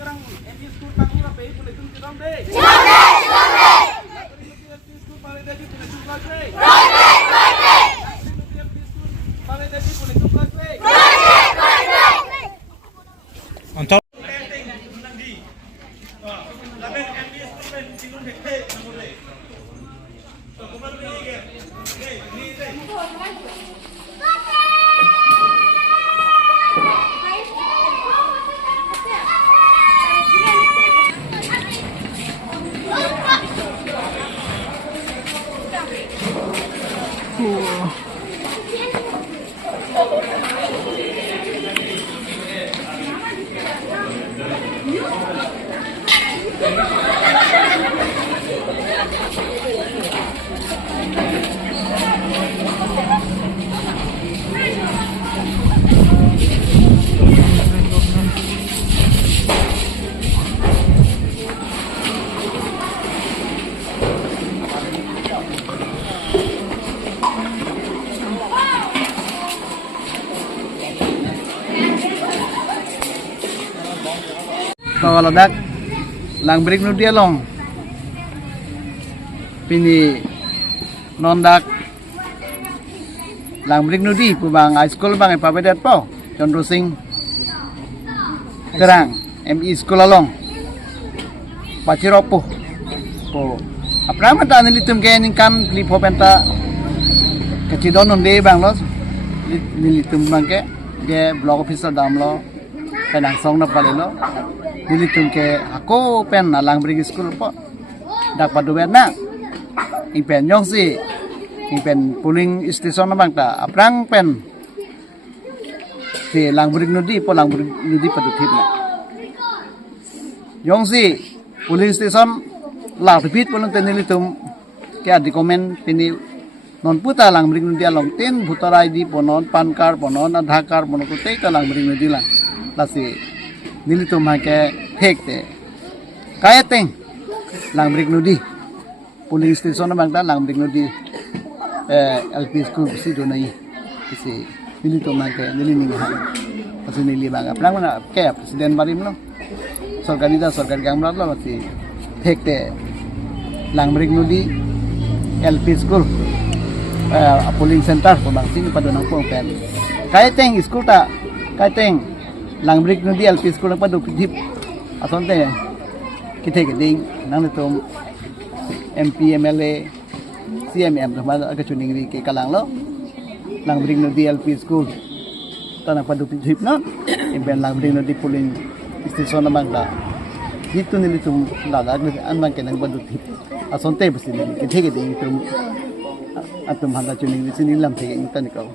sekarang MI School Takura pe boleh tum kita deh. MI School paling jadi boleh tum kelas deh. MI School paling jadi boleh tum kelas deh. Untuk kalau dak lang break nu dia long pini nondak lang break nu di pubang high school bang papedat po Condro Singh Kerang MI School along Paciropo po aprama ta nilitum kayanin kan lipo penta kacidon de bang los nilitum bang ke dia block officer dam lo penang song na pale lo nilitum ke ako pen lang break school po dak padu na ipen nyong si ipen puling station na bang ta aprang pen si lang break nudi po lang break nudi padu tip na nyong si puling station la repeat pulang nilitum ke adi komen pini non puta lang break nudi along tin voter ID ponon pan card ponon Aadhaar card ponon kutai ka lang break nudi lang lasi nilitum hake hekte kaya teng lang break nudi puling station na bang ta lang break nudi LP school si do nai si nilitum hake nilining ha pasi nili bang aplang mana ke presiden barim lo sorkari gamrat lo lasi hekte lang break nudi LP school polling center po bang sini pada nang pong pen kaya teng school ta kaya teng lang break nudi LP school pa do pidip asonte kita keding nang nitum MP MLA CMM sama aga chuning ri ke kalang lo lang break nudi LP school tanang pa do pidip no imben lang break nudi polling station na bang ta dito nilitum lalag an man kenang pa do pidip asonte basi kita keding tum atum handa chuning ri sini lam thege intan ko